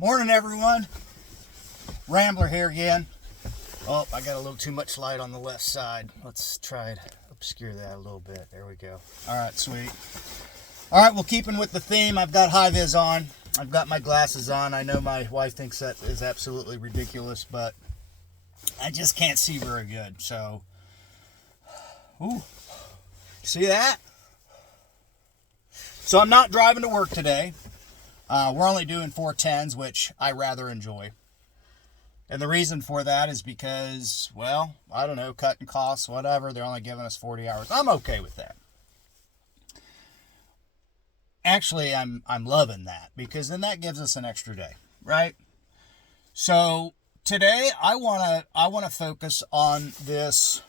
Morning, everyone. Rambler here again. Oh, I got a little too much light on the left side. Let's try to obscure that a little bit. There we go. All right, sweet. All right, well, keeping with the theme, I've got high vis on. I've got my glasses on. I know my wife thinks that is absolutely ridiculous, but I just can't see very good. So, ooh, see that? So I'm not driving to work today. We're only doing 410s, which I rather enjoy. And the reason for that is because, well, I don't know, cutting costs, whatever. They're only giving us 40 hours. I'm okay with that. Actually, I'm loving that because then that gives us an extra day, right? So today I want to focus on this.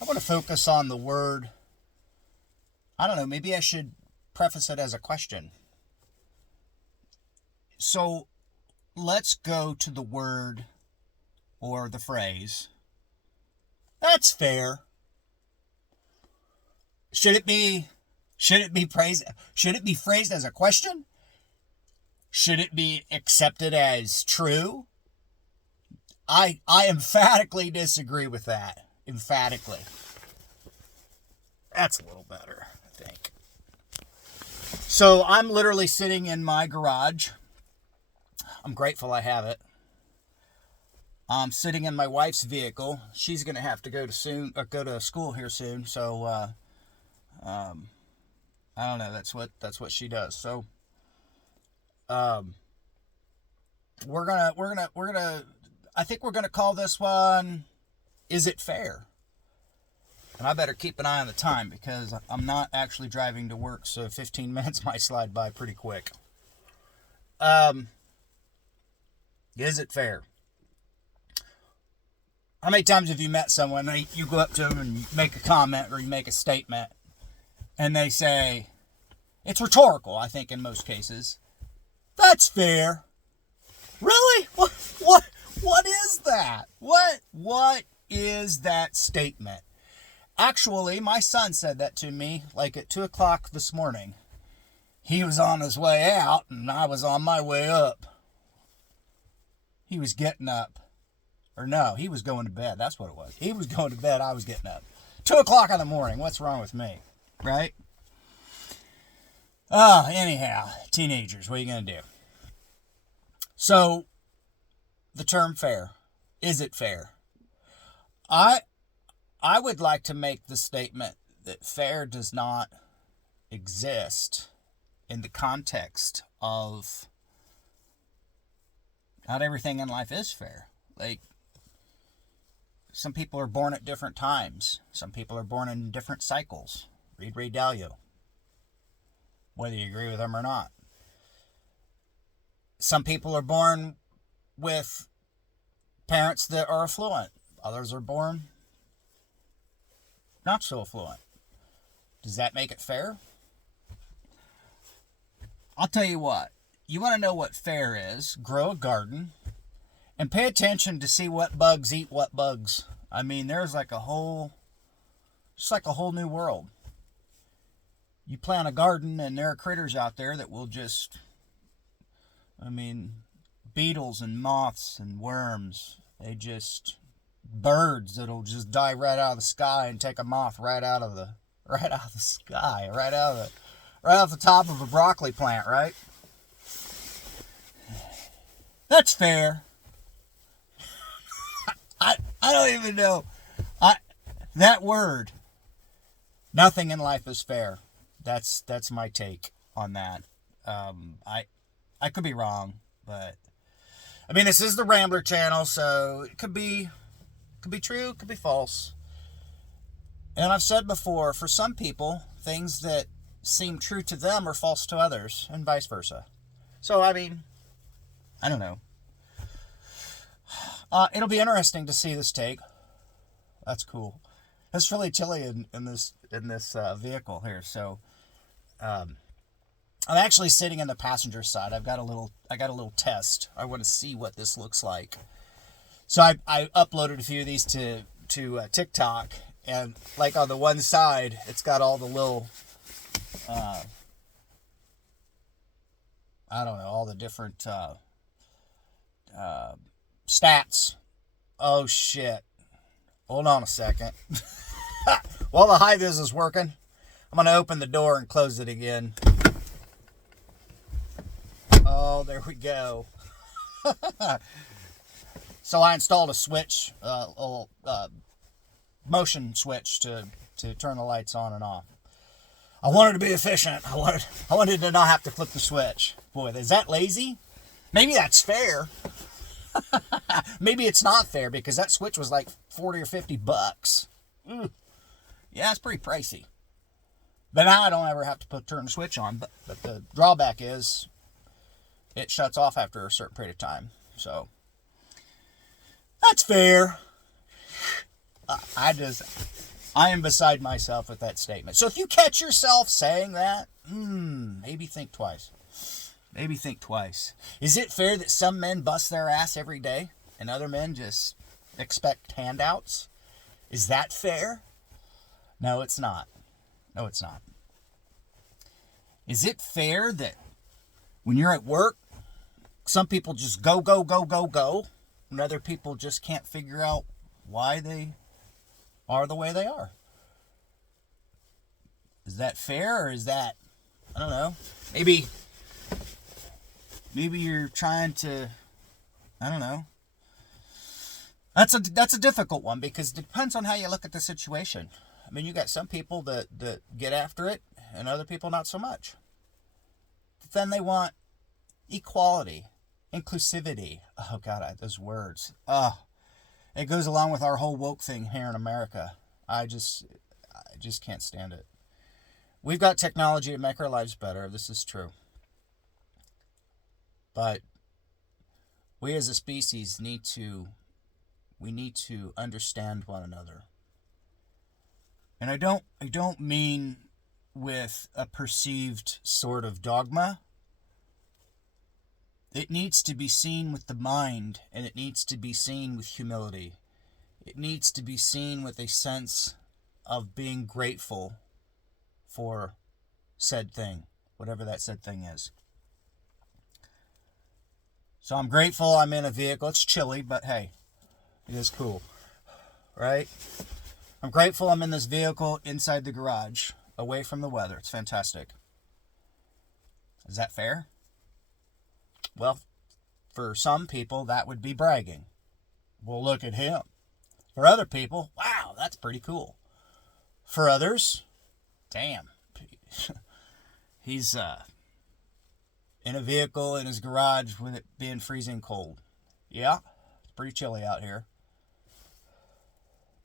I want to focus on the word. I don't know, maybe I should preface it as a question. So let's go to the word or the phrase. That's fair. Should it be phrased as a question? Should it be accepted as true? I emphatically disagree with that. Emphatically. That's a little better, I think. So I'm literally sitting in my garage. I'm grateful I have it. I'm sitting in my wife's vehicle. She's going to have to go to school here soon. So, I don't know. That's what she does. So, we're gonna. I think we're gonna call this one. Is it fair? And I better keep an eye on the time because I'm not actually driving to work. So 15 minutes might slide by pretty quick. Is it fair? How many times have you met someone, you go up to them and you make a comment or you make a statement, and they say, it's rhetorical, I think, in most cases. That's fair. Really? What is that? What is that statement? Actually, my son said that to me like at 2 o'clock this morning. He was on his way out and I was on my way up. He was getting up. Or no, he was going to bed. That's what it was. He was going to bed. I was getting up. 2 o'clock in the morning. What's wrong with me? Right? Anyhow, teenagers, what are you going to do? So, the term fair. Is it fair? I would like to make the statement that fair does not exist in the context of not everything in life is fair. Like, some people are born at different times. Some people are born in different cycles. Read Ray Dalio. Whether you agree with them or not. Some people are born with parents that are affluent. Others are born not so affluent. Does that make it fair? I'll tell you what. You want to know what fair is? Grow a garden and pay attention to see what bugs eat what bugs. I mean, there's like a whole new world. You plant a garden and there are critters out there that will just, beetles and moths and worms. Birds that'll just die right out of the sky and take a moth right out of the sky, right off the top of a broccoli plant, right? That's fair. I don't even know. That word. Nothing in life is fair. That's my take on that. I could be wrong, but this is the Rambler channel, so it could be true, could be false. And I've said before, for some people, things that seem true to them are false to others, and vice versa. So, I don't know. It'll be interesting to see this take. That's cool. It's really chilly in this vehicle here. So, I'm actually sitting in the passenger side. I got a little test. I want to see what this looks like. So I uploaded a few of these to TikTok, and like on the one side, it's got all the little I don't know, all the different stats. Oh, shit. Hold on a second. While the high-vis is working, I'm going to open the door and close it again. Oh, there we go. So I installed a switch, a little motion switch to turn the lights on and off. I wanted to be efficient. I wanted to not have to flip the switch. Boy, is that lazy? Maybe that's fair. Maybe it's not fair because that switch was like 40 or 50 bucks. Yeah, it's pretty pricey. But now I don't ever have to turn the switch on. But the drawback is it shuts off after a certain period of time. So that's fair. I am beside myself with that statement. So if you catch yourself saying that, maybe think twice. Maybe think twice. Is it fair that some men bust their ass every day and other men just expect handouts? Is that fair? No, it's not. No, it's not. Is it fair that when you're at work, some people just go, go, go, go, go, and other people just can't figure out why they are the way they are? Is that fair, or is that, I don't know, maybe you're trying to, I don't know. That's a difficult one because it depends on how you look at the situation. I mean, you got some people that get after it and other people not so much. But then they want equality, inclusivity. Oh, God, those words. It goes along with our whole woke thing here in America. I just can't stand it. We've got technology to make our lives better. This is true. But we as a species need to understand one another. And I don't mean with a perceived sort of dogma. It needs to be seen with the mind, and it needs to be seen with humility. It needs to be seen with a sense of being grateful for said thing, whatever that said thing is. So I'm grateful I'm in a vehicle. It's chilly, but hey, it is cool, right? I'm grateful I'm in this vehicle inside the garage, away from the weather. It's fantastic. Is that fair? Well, for some people, that would be bragging. Well, look at him. For other people, wow, that's pretty cool. For others, damn, he's in a vehicle in his garage with it being freezing cold. Yeah, it's pretty chilly out here.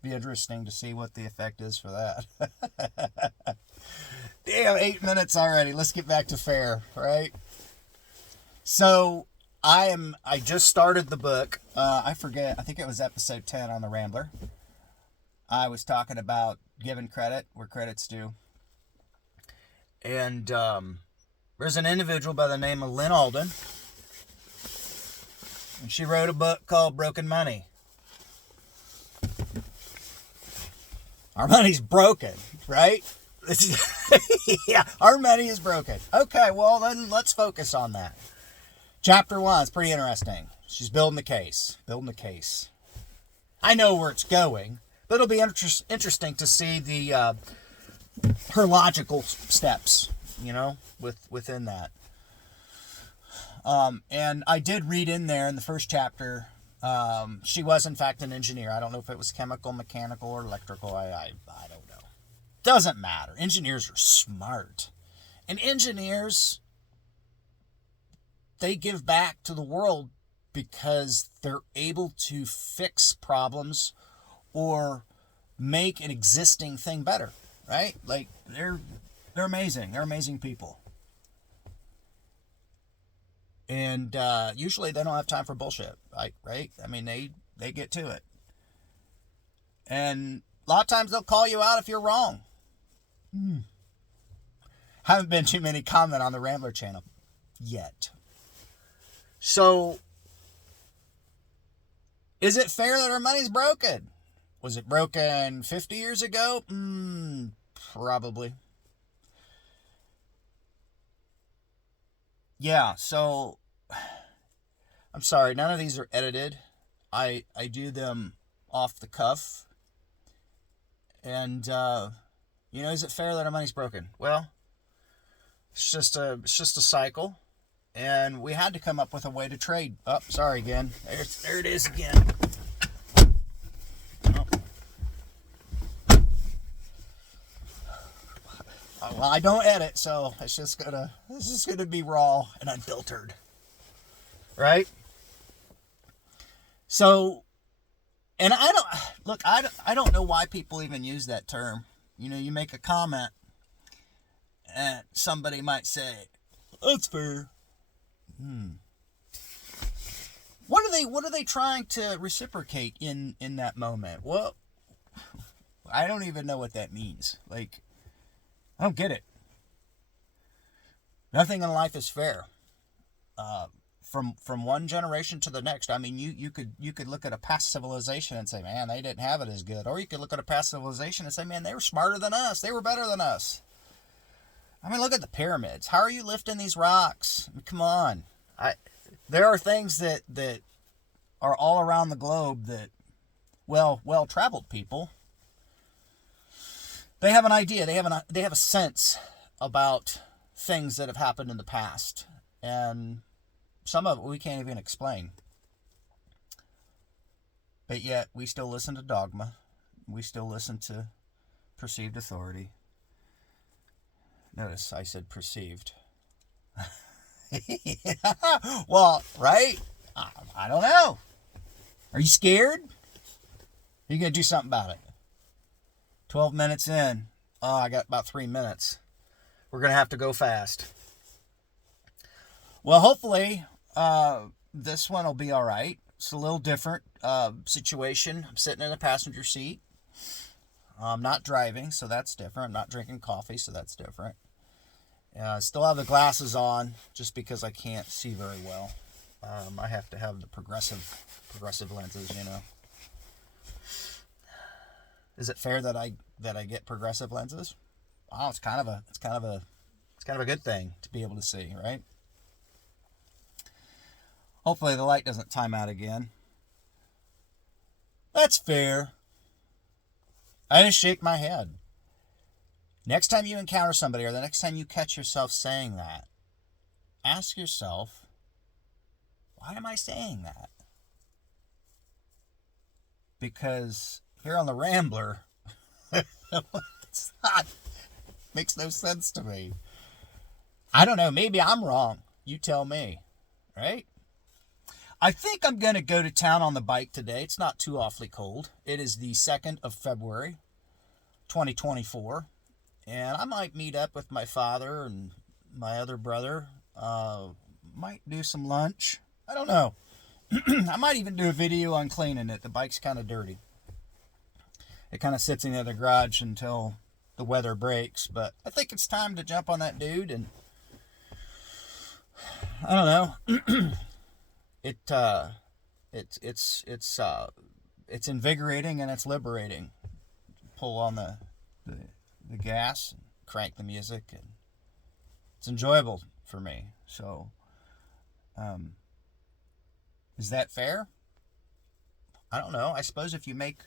Be interesting to see what the effect is for that. Damn, 8 minutes already. Let's get back to fair, right? So I just started the book. I forget. I think it was episode 10 on the Rambler. I was talking about giving credit where credit's due. And there's an individual by the name of Lynn Alden. And she wrote a book called Broken Money. Our money's broken, right? Yeah, our money is broken. Okay, well then let's focus on that. Chapter 1 is pretty interesting. She's building the case. I know where it's going, but it'll be interesting to see her logical steps, within that. And I did read in there in the first chapter, she was in fact an engineer. I don't know if it was chemical, mechanical, or electrical. I don't know. Doesn't matter. Engineers are smart. And engineers, they give back to the world because they're able to fix problems or make an existing thing better, right? Like, they're amazing. They're amazing people. And usually they don't have time for bullshit, right? I mean, they get to it. And a lot of times they'll call you out if you're wrong. Haven't been too many comment on the Rambler channel yet. So, is it fair that our money's broken? Was it broken 50 years ago? Probably. Yeah, so I'm sorry, none of these are edited. I do them off the cuff. And, is it fair that our money's broken? Well, it's just a cycle. And we had to come up with a way to trade. Oh, sorry again. There it is again. Oh. Well, I don't edit, so this is gonna be raw and unfiltered. Right? So, and I don't know why people even use that term. You make a comment and somebody might say, "That's fair." What are they trying to reciprocate in that moment? Well, I don't even know what that means. Like, I don't get it. Nothing in life is fair. From one generation to the next. I mean, you could look at a past civilization and say, man, they didn't have it as good. Or you could look at a past civilization and say, man, they were smarter than us. They were better than us. I mean, look at the pyramids. How are you lifting these rocks? I mean, come on. There are things that are all around the globe that, well-traveled people, they have an idea. They have a sense about things that have happened in the past. And some of it we can't even explain. But yet, we still listen to dogma. We still listen to perceived authority. Notice I said perceived. Well, right? I don't know. Are you scared? Are you going to do something about it? 12 minutes in. Oh, I got about 3 minutes. We're going to have to go fast. Well, hopefully, this one will be all right. It's a little different situation. I'm sitting in the passenger seat. I'm not driving, so that's different. I'm not drinking coffee, so that's different. I still have the glasses on, just because I can't see very well. I have to have the progressive lenses, Is it fair that I get progressive lenses? Wow, it's kind of a good thing to be able to see, right? Hopefully the light doesn't time out again. That's fair. I just shake my head. Next time you encounter somebody, or the next time you catch yourself saying that, ask yourself, why am I saying that? Because here on the Rambler, makes no sense to me. I don't know, maybe I'm wrong. You tell me, right? I think I'm going to go to town on the bike today. It's not too awfully cold. It is the 2nd of February, 2024. And I might meet up with my father and my other brother. Might do some lunch. I don't know. I might even do a video on cleaning it. The bike's kind of dirty. It kind of sits in the other garage until the weather breaks. But I think it's time to jump on that dude. And I don't know. It's invigorating and it's liberating. Pull on the gas and crank the music, and it's enjoyable for me. So, is that fair? I don't know. I suppose if you make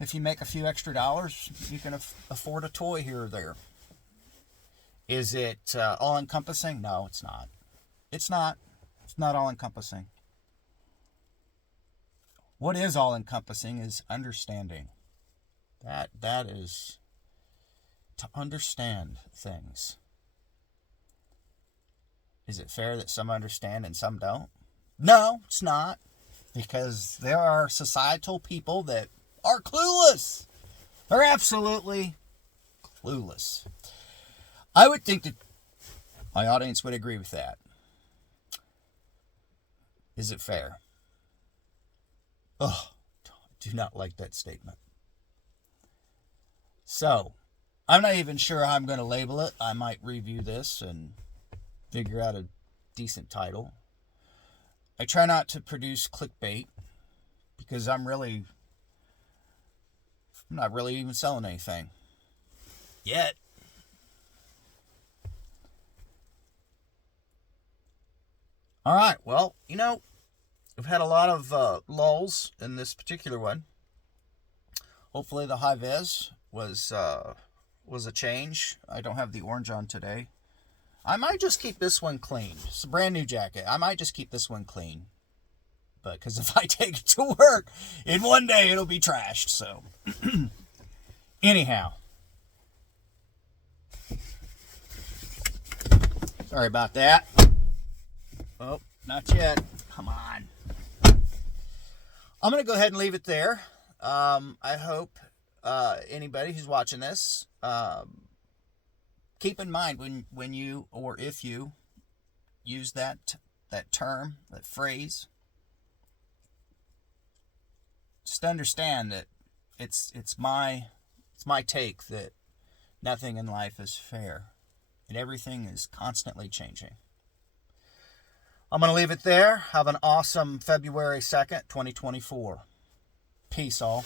a few extra dollars, you can afford a toy here or there. Is it all encompassing? No, it's not. It's not all encompassing. What is all encompassing is understanding. That is to understand things. Is it fair that some understand and some don't? No, it's not. Because there are societal people that are clueless. They're absolutely clueless. I would think that my audience would agree with that. Is it fair? Oh, I do not like that statement. So, I'm not even sure how I'm going to label it. I might review this and figure out a decent title. I try not to produce clickbait because I'm not really even selling anything yet. All right, well, we've had a lot of lulls in this particular one. Hopefully the high vis was a change. I don't have the orange on today. I might just keep this one clean. It's a brand new jacket. I might just keep this one clean. But because if I take it to work, in one day it'll be trashed. So, anyhow. Sorry about that. Oh, not yet. Come on. I'm going to go ahead and leave it there. I hope anybody who's watching this, keep in mind when you or if you use that term, that phrase, just understand that it's my take that nothing in life is fair and everything is constantly changing. I'm going to leave it there. Have an awesome February 2nd, 2024. Peace all.